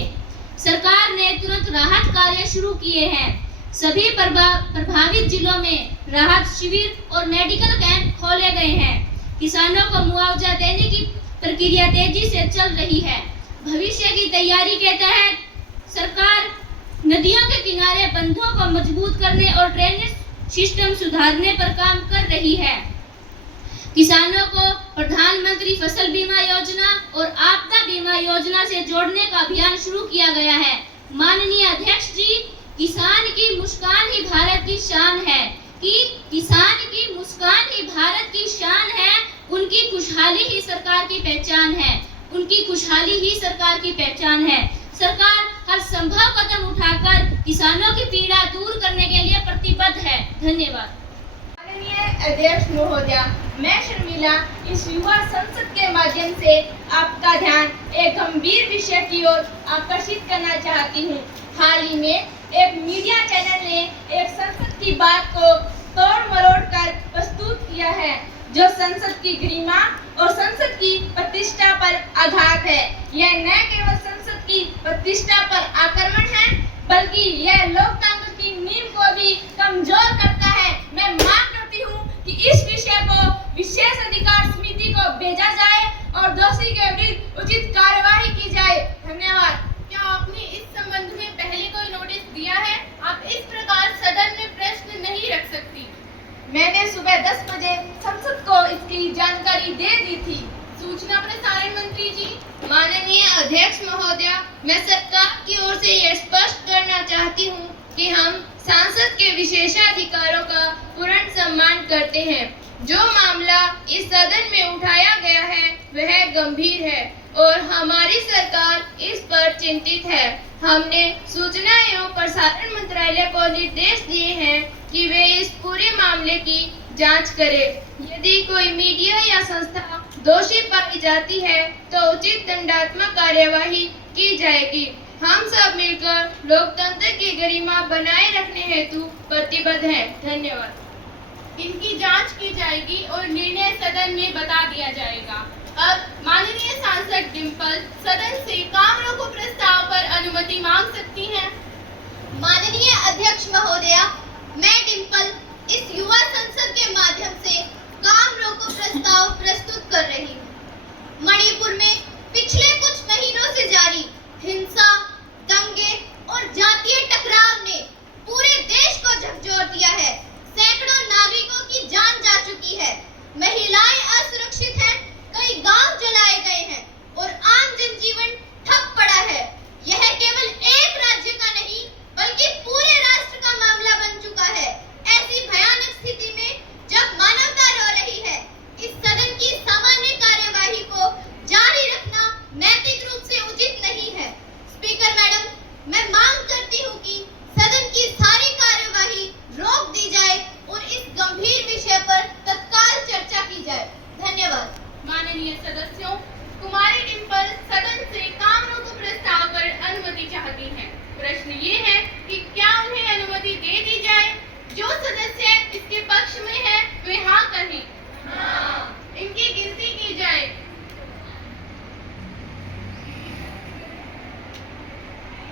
सरकार ने तुरंत राहत कार्य शुरू किए हैं। सभी प्रभावित जिलों में राहत शिविर और मेडिकल कैंप खोले गए हैं। किसानों को मुआवजा देने की प्रक्रिया तेजी से चल रही है। भविष्य की तैयारी के तहत सरकार नदियों के किनारे बंधों को मजबूत करने और ड्रेनेज सिस्टम सुधारने पर काम कर रही है। किसानों को प्रधानमंत्री फसल बीमा योजना और आपदा बीमा योजना से जोड़ने का अभियान शुरू किया गया है। माननीय अध्यक्ष जी, किसान की मुस्कान ही भारत की शान है कि किसान की मुस्कान ही भारत की शान है। उनकी खुशहाली ही सरकार की पहचान है। उनकी खुशहाली ही सरकार की पहचान है। सरकार हर संभव कदम उठाकर किसानों की पीड़ा दूर करने के लिए प्रतिबद्ध है। धन्यवाद। माननीय अध्यक्ष महोदया, मैं शर्मिला इस युवा संसद के माध्यम से आपका ध्यान एक गंभीर विषय की ओर आकर्षित करना चाहती हूँ। हाल ही में एक मीडिया चैनल ने एक संसद की बात को तोड़ मरोड़ कर प्रस्तुत किया है जो संसद की गरिमा और संसद की प्रतिष्ठा पर आघात है। यह न केवल संसद की प्रतिष्ठा पर आक्रमण है बल्कि यह लोकतंत्र की नींव को भी कमजोर करता है। मैं मांग करती हूँ कि इस विषय को विशेष अधिकार समिति को भेजा जाए और दोषी के विरुद्ध उचित कार्यवाही की जाए। धन्यवाद। क्या आपने इस संबंध में पहले कोई नोटिस दिया है? आप इस प्रकार सदन में प्रश्न नहीं रख सकती। मैंने सुबह 10 बजे संसद को इसकी जानकारी दे दी थी। सूचना प्रसारण मंत्री जी। माननीय अध्यक्ष महोदया, मैं सरकार की ओर से यह स्पष्ट करना चाहती हूँ कि हम सांसद के विशेषाधिकारों का पूर्ण सम्मान करते हैं। जो मामला इस सदन में उठाया गया है वह गंभीर है और हमारी सरकार इस पर चिंतित है। हमने सूचना एवं प्रसारण मंत्रालय को निर्देश दिए हैं कि वे इस पूरे मामले की जांच करें। यदि कोई मीडिया या संस्था दोषी पाई जाती है तो उचित दंडात्मक कार्यवाही की जाएगी। हम सब मिलकर लोकतंत्र की गरिमा बनाए रखने हेतु प्रतिबद्ध हैं। धन्यवाद। इनकी जांच की जाएगी और निर्णय सदन में बता दिया जाएगा। अब माननीय सांसद डिम्पल सदन से काम रोको प्रस्ताव पर अनुमति मांग सकती हैं। माननीय अध्यक्ष महोदया, मैं डिम्पल इस युवा संसद के माध्यम से काम रोको प्रस्ताव प्रस्तुत कर रही हूँ। मणिपुर में पिछले कुछ महीनों से जारी हिंसा, दंगे और जातीय टकराव ने पूरे देश को झकझोर दिया है। सैकड़ों नागरिकों की जान जा चुकी है। महिलाएं असुरक्षित हैं, कई गांव जलाए गए हैं और आम जनजीवन ठप पड़ा प्रश्न ये है कि क्या उन्हें अनुमति दे दी जाए? जो सदस्य इसके पक्ष में है वे हाँ कहें। इनकी गिनती की जाए।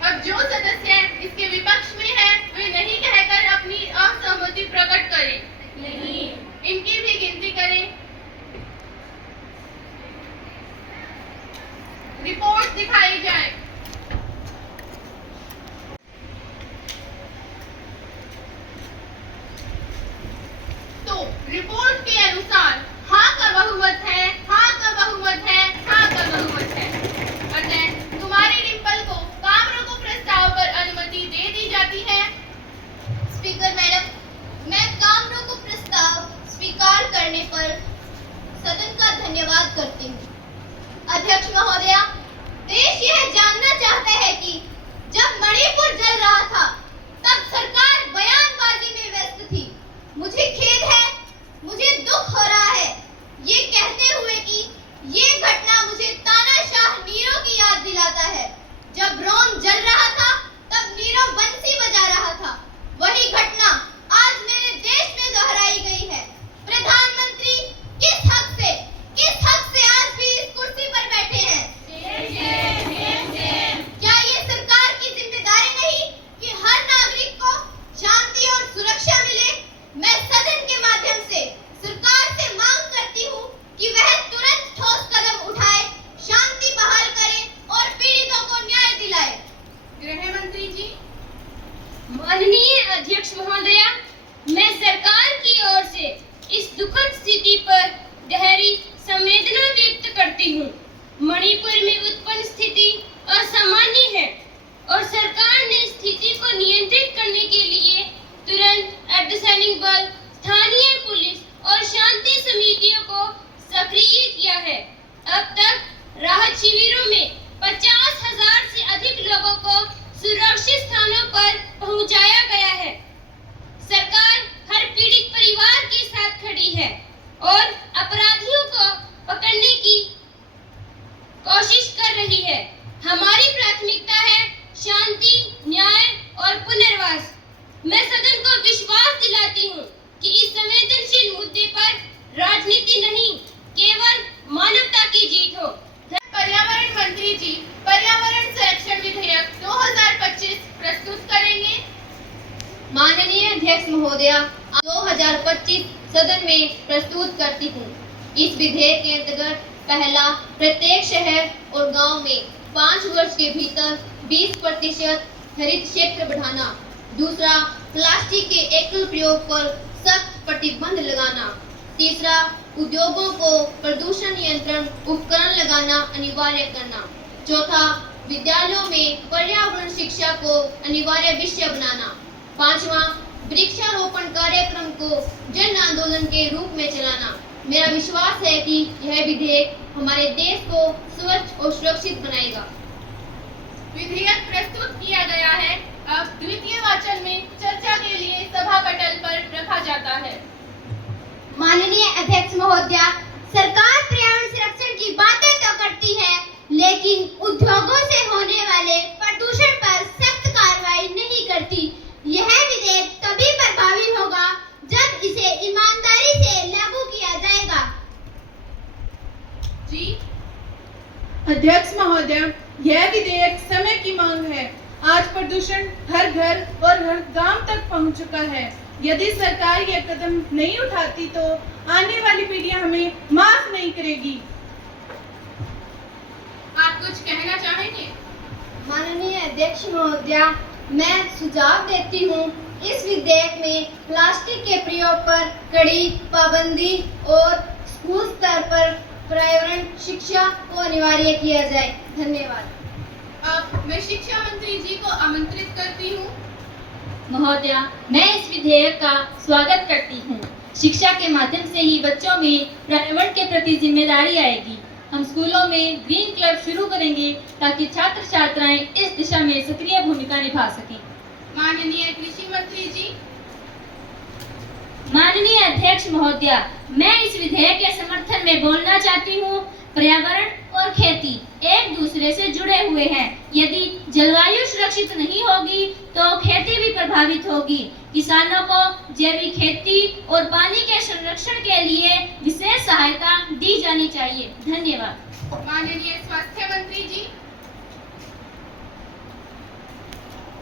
अब जो सदस्य इसके विपक्ष में है वे नहीं कहकर अपनी असहमति प्रकट करें। नहीं। इनकी भी गिनती करें। रिपोर्ट दिखाई जाए। तो रिपोर्ट के अनुसार हाँ का बहुमत है, हाँ का बहुमत है, हाँ का बहुमत है। अतः तुम्हारी डिंपल को काम रोको प्रस्ताव पर अनुमति दे दी जाती है। स्पीकर मैडम, मैं काम रोको प्रस्ताव स्वीकार करने पर सदन का धन्यवाद करती हूँ। अध्यक्ष महोदया, देश यह जानना चाहता है कि जब मणिपुर जल रहा था तब सरकार बयानबाजी में व्यस्त थी। मुझे खेद है, मुझे दुख हो रहा है ये कहते हुए कि ये घटना मुझे तानाशाह नीरो की याद दिलाता है। जब रोम जल रहा था तब नीरो बंसी बजा रहा था। वही घटना आज मेरे देश में दोहराई गई है। प्रधानमंत्री किस हक से आज भी इस कुर्सी पर बैठे हैं? क्या ये सरकार की जिम्मेदारी नहीं कि हर नागरिक को शांति और सुरक्षा मिले? मैं सदन के माध्यम से सरकार से मांग करती हूँ कि वह तुरंत ठोस कदम उठाए, शांति बहाल करे और पीड़ितों को न्याय दिलाए। गृह मंत्री जी। माननीय अध्यक्ष महोदया, मैं सरकार की ओर से इस दुखद स्थिति पर गहरी संवेदना व्यक्त करती हूँ। मणिपुर में उत्पन्न स्थिति असामान्य है और सरकार ने स्थिति को नियंत्रित करने के लिए तुरंत अर्धसैनिक बल, स्थानीय पुलिस और शांति समितियों को सक्रिय किया है। अब तक राहत शिविरों में 50,000 से अधिक लोगों को सुरक्षित स्थानों पर पहुंचाया गया है। सरकार हर पीड़ित परिवार के साथ खड़ी है और अपराधियों को पकड़ने की कोशिश कर रही है। हमारी प्राथमिकता है शांति, न्याय और पुनर्वास। मैं सदन को विश्वास दिलाती हूँ कि इस संवेदनशील मुद्दे पर राजनीति नहीं, केवल मानवता की जीत हो। पर्यावरण मंत्री जी पर्यावरण संरक्षण विधेयक 2025 प्रस्तुत करेंगे। माननीय अध्यक्ष महोदया, 2025 सदन में प्रस्तुत करती हूँ। इस विधेयक के अंतर्गत पहला, प्रत्येक शहर और गांव में 5 वर्ष के भीतर 20% हरित क्षेत्र बढ़ाना। दूसरा, प्लास्टिक के एकल प्रयोग पर सख्त प्रतिबंध लगाना। तीसरा, उद्योगों को प्रदूषण नियंत्रण उपकरण लगाना अनिवार्य करना। चौथा, विद्यालयों में पर्यावरण शिक्षा को अनिवार्य विषय बनाना। पांचवा, वृक्षारोपण कार्यक्रम को जन आंदोलन के रूप में चलाना। मेरा विश्वास है कि यह विधेयक हमारे देश को स्वच्छ और सुरक्षित बनाएगा। विधेयक प्रस्तुत किया गया है। अब द्वितीय वाचन में चर्चा के लिए सभा पटल पर रखा जाता है। माननीय अध्यक्ष महोदया, सरकार पर्यावरण संरक्षण की बातें तो करती है, लेकिन उद्योगों से होने वाले प्रदूषण पर सख्त कार्रवाई नहीं करती। यह विधेयक तभी प्रभावी होगा जब इसे ईमानदारी से लागू किया जाएगा। जी अध्यक्ष महोदय, यह विधेयक समय की मांग है। आज प्रदूषण हर घर और हर गांव तक पहुंच चुका है। यदि सरकार यह कदम नहीं उठाती तो आने वाली पीढ़ियां हमें माफ नहीं करेगी। आप कुछ कहना चाहेंगे? माननीय अध्यक्ष महोदया, मैं सुझाव देती हूँ इस विधेयक में प्लास्टिक के प्रयोग पर कड़ी पाबंदी और स्कूल स्तर पर पर्यावरण शिक्षा को अनिवार्य किया जाए। धन्यवाद। अब मैं शिक्षा मंत्री जी को आमंत्रित करती हूँ। महोदया, मैं इस विधेयक का स्वागत करती हूँ। शिक्षा के माध्यम से ही बच्चों में पर्यावरण के प्रति जिम्मेदारी आएगी। हम स्कूलों में ग्रीन क्लब शुरू करेंगे ताकि छात्र छात्राएं इस दिशा में सक्रिय भूमिका निभा सकें। माननीय कृषि मंत्री जी। माननीय अध्यक्ष महोदया, मैं इस विधेयक के समर्थन में बोलना चाहती हूँ। पर्यावरण और खेती एक दूसरे से जुड़े हुए हैं। यदि जलवायु सुरक्षित नहीं होगी तो खेती भी प्रभावित होगी। किसानों को जैविक खेती और पानी के संरक्षण के लिए विशेष सहायता दी जानी चाहिए। धन्यवाद। माननीय स्वास्थ्य मंत्री जी।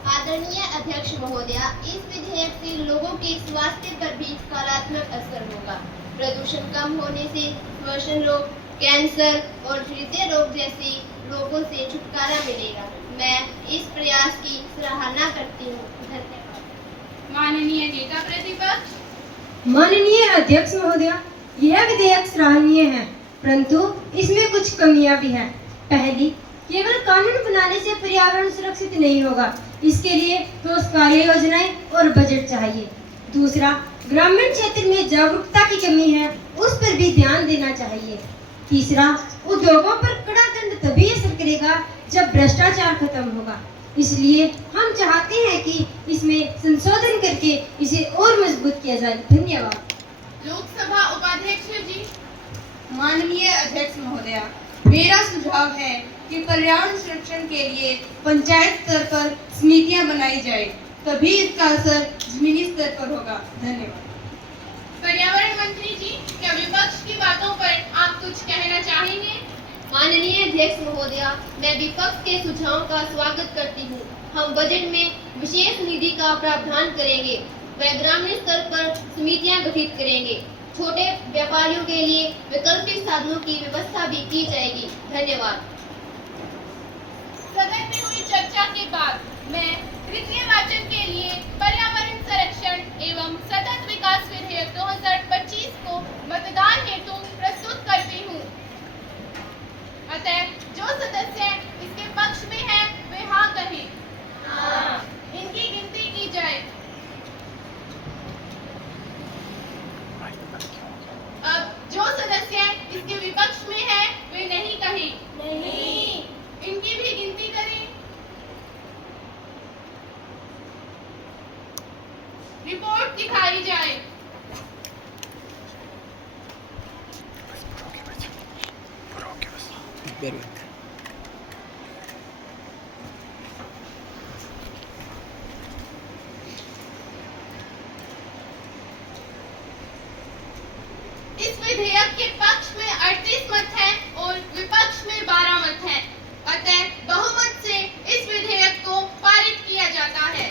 आदरणीय अध्यक्ष महोदया, इस विधेयक से लोगों के स्वास्थ्य पर भी सकारात्मक असर होगा। प्रदूषण कम होने से श्वसन रोग, कैंसर और हृदय रोग जैसे रोगों से छुटकारा मिलेगा। मैं इस प्रयास की सराहना करती हूँ। धन्यवाद। माननीय नेता प्रतिपक्ष। माननीय अध्यक्ष महोदया, यह विधेयक सराहनीय है, परंतु इसमें कुछ कमियां भी हैं। पहली, केवल कानून बनाने से पर्यावरण सुरक्षित नहीं होगा, इसके लिए ठोस कार्य योजनाएं और बजट चाहिए। दूसरा, ग्रामीण क्षेत्र में जागरूकता की कमी है, उस पर भी ध्यान देना चाहिए। तीसरा, उद्योगों पर कड़ा दंड तभी असर करेगा जब भ्रष्टाचार खत्म होगा। इसलिए हम चाहते हैं कि इसमें संशोधन करके इसे और मजबूत किया जाए। धन्यवाद। लोकसभा उपाध्यक्ष जी। माननीय अध्यक्ष महोदया, मेरा सुझाव है कि पर्यावरण संरक्षण के लिए पंचायत स्तर पर समितियां बनाई जाए, तभी इसका असर जमीनी स्तर पर होगा। धन्यवाद। पर्यावरण मंत्री जी, क्या विपक्ष की बातों पर आप कुछ कहना चाहेंगे? माननीय अध्यक्ष महोदया, मैं विपक्ष के सुझावों का स्वागत करती हूँ। हम बजट में विशेष निधि का प्रावधान करेंगे व ग्रामीण स्तर पर समितियां गठित करेंगे। छोटे व्यापारियों के लिए वैकल्पिक साधनों की व्यवस्था भी की जाएगी। धन्यवाद। सदन में हुई चर्चा के बाद मैं तृतीय वाचन के लिए पर्यावरण संरक्षण एवं सतत विकास विधेयक 2025 को मतदान हेतु प्रस्तुत करती हूँ। अतः जो सदस्य इसके पक्ष में है वे हाँ कहें। हाँ। इनकी गिनती की जाए। अब जो सदस्य इसके विपक्ष में है वे नहीं कहें। नहीं। इनकी भी गिनती करें। रिपोर्ट दिखाई जाए। इस विधेयक के पक्ष में 38 मत हैं और विपक्ष में 12 मत हैं। अतः बहुमत से इस विधेयक को पारित किया जाता है।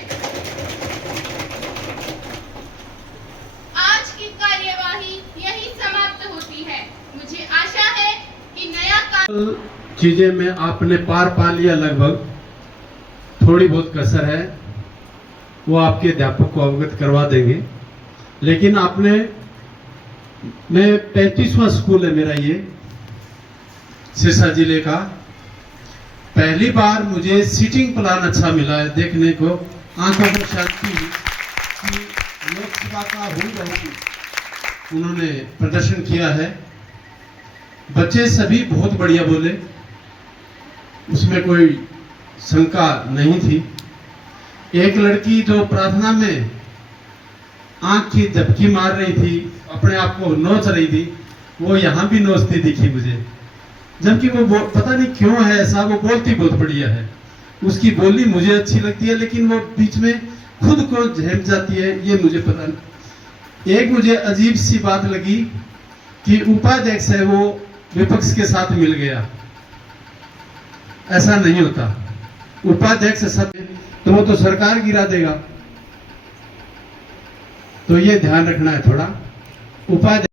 आज की कार्यवाही यही समाप्त होती है। मुझे आशा है कि नया चीजें में आपने पार पा लिया। लगभग थोड़ी बहुत कसर है, वो आपके अध्यापक को अवगत करवा देंगे। लेकिन आपने, मैं 35वां स्कूल है मेरा ये सिरसा जिले का। पहली बार मुझे सीटिंग प्लान अच्छा मिला है, देखने को आंखों को शांति हुई कि लोकसभा का हूबहू उन्होंने प्रदर्शन किया है। बच्चे सभी बहुत बढ़िया बोले, उसमें कोई शंका नहीं थी। एक लड़की जो प्रार्थना में आंख की झपकी मार रही थी, अपने आप को नोच रही थी, वो यहाँ भी नोचती दिखी मुझे। जबकि वो पता नहीं क्यों है ऐसा, वो बोलती बहुत बढ़िया है, उसकी बोली मुझे अच्छी लगती है, लेकिन वो बीच में खुद को झेम जाती है, ये मुझे पता नहीं। एक मुझे अजीब सी बात लगी कि उपाध्यक्ष है वो विपक्ष के साथ मिल गया। ऐसा नहीं होता, उपाध्यक्ष सब तो वो तो सरकार गिरा देगा। तो ये ध्यान रखना है थोड़ा। उपाध्यक्ष